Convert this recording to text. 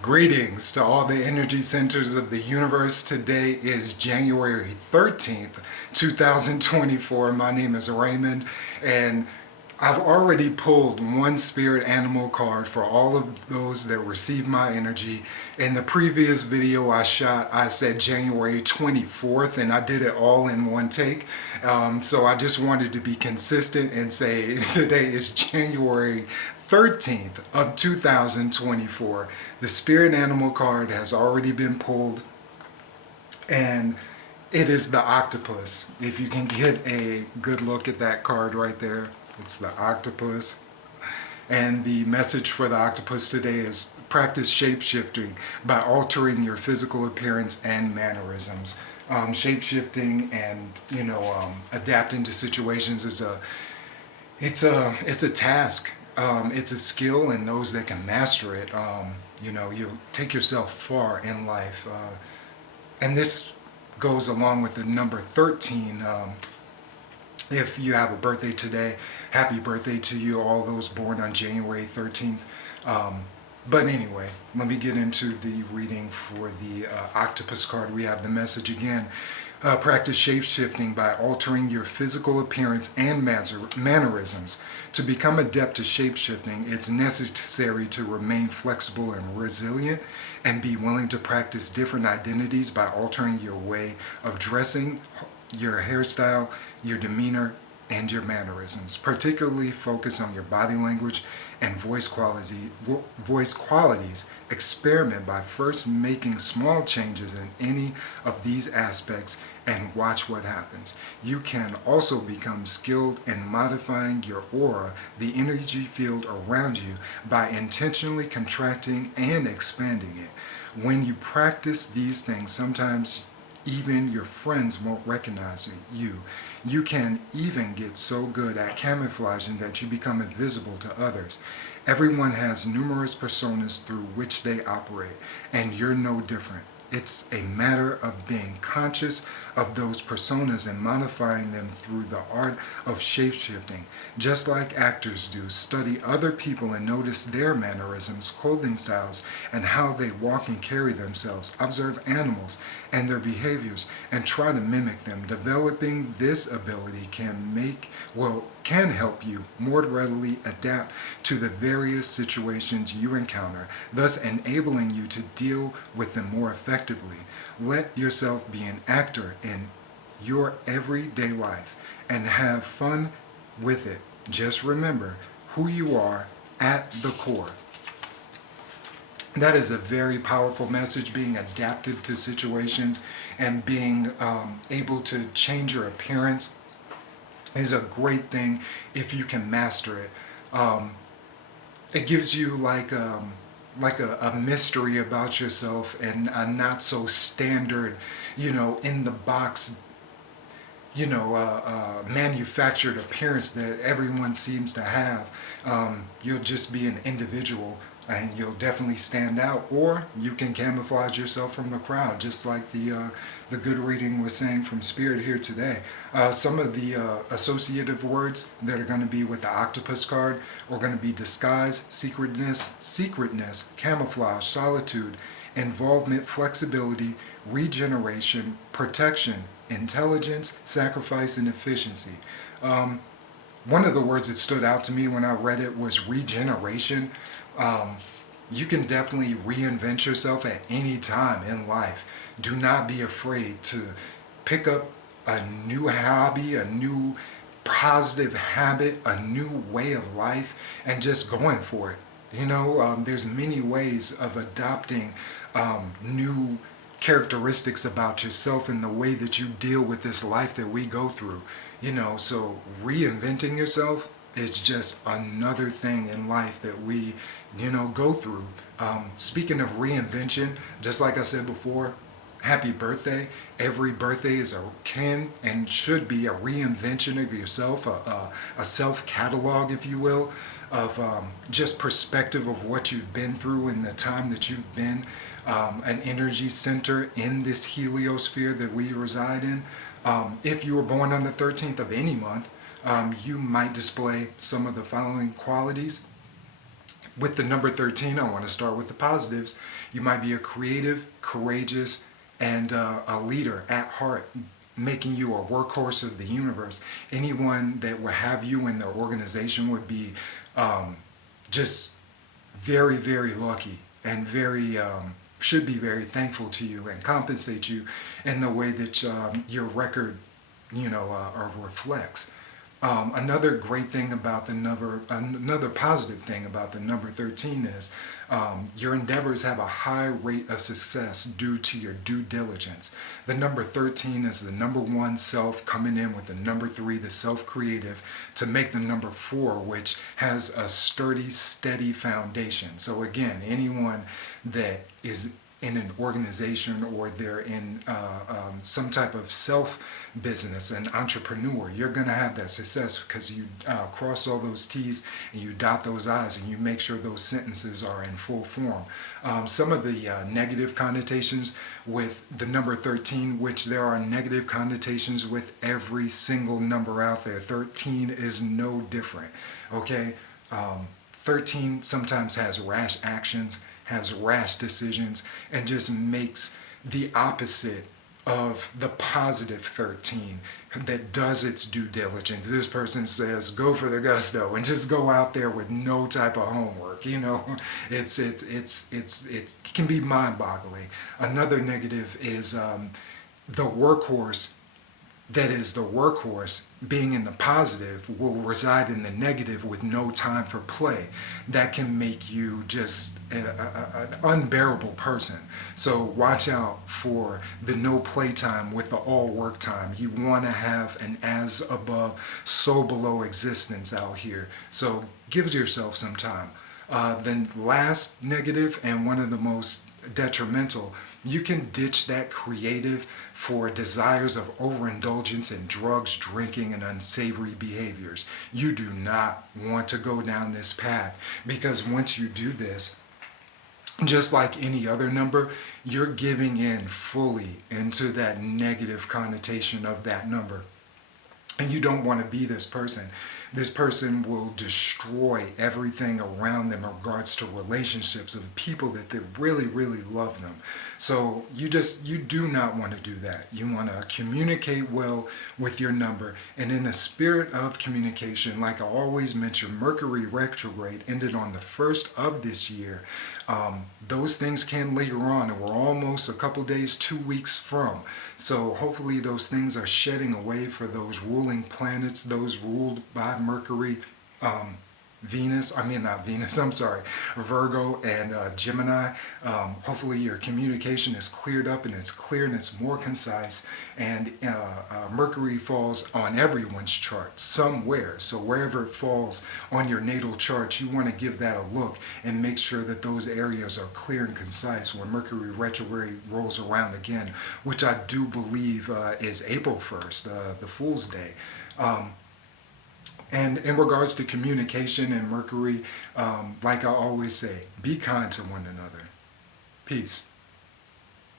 Greetings to all the energy centers of the universe. Today is January 13th, 2024. My name is Raymond, and I've already pulled one spirit animal card for all of those that receive my energy. In the previous video I shot, I said January 24th, and I did it all in one take. So I just wanted to be consistent and say today is January 13th of 2024. The spirit animal card has already been pulled, and it is the octopus. If you can get a good look at that card right there, it's the octopus. And the message for the octopus today is practice shape-shifting by altering your physical appearance and mannerisms. Shape-shifting and adapting to situations is it's a task. It's a skill, and those that can master it, you take yourself far in life. And this goes along with the number 13. If you have a birthday today, happy birthday to you, all those born on January 13th. But anyway, let me get into the reading for the octopus card. We have the message again. Practice shape-shifting by altering your physical appearance and mannerisms. To become adept to shape-shifting, it's necessary to remain flexible and resilient and be willing to practice different identities by altering your way of dressing, your hairstyle, your demeanor, and your mannerisms. Particularly focus on your body language and voice qualities. Experiment by first making small changes in any of these aspects and watch what happens. You can also become skilled in modifying your aura, the energy field around you, by intentionally contracting and expanding it. When you practice these things, sometimes even your friends won't recognize you. You can even get so good at camouflaging that you become invisible to others. Everyone has numerous personas through which they operate, and you're no different. It's a matter of being conscious of those personas and modifying them through the art of shape-shifting. Just like actors do, study other people and notice their mannerisms, clothing styles, and how they walk and carry themselves. Observe animals and their behaviors and try to mimic them. Developing this ability can help you more readily adapt to the various situations you encounter, thus enabling you to deal with them more effectively. Let yourself be an actor in your everyday life and have fun with it. Just remember who you are at the core. That is a very powerful message. Being adaptive to situations and being able to change your appearance is a great thing if you can master it. It gives you like a mystery about yourself and a not so standard, in the box, manufactured appearance that everyone seems to have. You'll just be an individual, and you'll definitely stand out, or you can camouflage yourself from the crowd, just like the good reading was saying from Spirit here today. Some of the associative words that are going to be with the octopus card are going to be disguise, secretness, camouflage, solitude, involvement, flexibility, regeneration, protection, intelligence, sacrifice, and efficiency. One of the words that stood out to me when I read it was regeneration. You can definitely reinvent yourself at any time in life. Do not be afraid to pick up a new hobby, a new positive habit, a new way of life, and just going for it. There's many ways of adopting new characteristics about yourself and the way that you deal with this life that we go through. So reinventing yourself is just another thing in life that we, go through. Speaking of reinvention, just like I said before, happy birthday. Every birthday can and should be a reinvention of yourself, a self-catalog, if you will, of just perspective of what you've been through in the time that you've been an energy center in this heliosphere that we reside in. If you were born on the 13th of any month, you might display some of the following qualities. With the number 13, I want to start with the positives. You might be a creative, courageous, and a leader at heart, making you a workhorse of the universe. Anyone that will have you in their organization would be just very, very lucky and very should be very thankful to you and compensate you in the way that your record, reflects. Another great thing about the number, another positive thing about the number 13 is your endeavors have a high rate of success due to your due diligence. The number 13 is the number one self coming in with the number 3, the self creative, to make the number 4, which has a sturdy, steady foundation. So, again, anyone that is in an organization or they're in some type of self business, an entrepreneur, you're going to have that success because you cross all those T's and you dot those I's and you make sure those sentences are in full form. Some of the negative connotations with the number 13, which there are negative connotations with every single number out there. 13 is no different, okay? 13 sometimes has rash actions, has rash decisions, and just makes the opposite of the positive 13 that does its due diligence. This person says, go for the gusto and just go out there with no type of homework. It can be mind-boggling. Another negative is the workhorse that is the workhorse being in the positive will reside in the negative with no time for play. That can make you just an unbearable person. So watch out for the no playtime with the all work time. You want to have an as above, so below existence out here. So give yourself some time. Then last negative and one of the most detrimental, you can ditch that creative for desires of overindulgence in drugs, drinking, and unsavory behaviors. You do not want to go down this path because once you do this, just like any other number, you're giving in fully into that negative connotation of that number. And you don't want to be this person. This person will destroy everything around them in regards to relationships of people that they really, really love them. So you do not want to do that. You want to communicate well with your number. And in the spirit of communication, like I always mention, Mercury retrograde ended on the 1st of this year. Those things can linger on, and we're almost a couple days, 2 weeks from. So hopefully those things are shedding away for those ruling planets, those ruled by Mercury, Virgo and Gemini. Hopefully your communication is cleared up and it's clear and it's more concise. And Mercury falls on everyone's chart somewhere. So wherever it falls on your natal chart, you want to give that a look and make sure that those areas are clear and concise when Mercury retrograde rolls around again, which I do believe is April 1st, the Fool's Day. And in regards to communication and Mercury, like I always say, be kind to one another. Peace.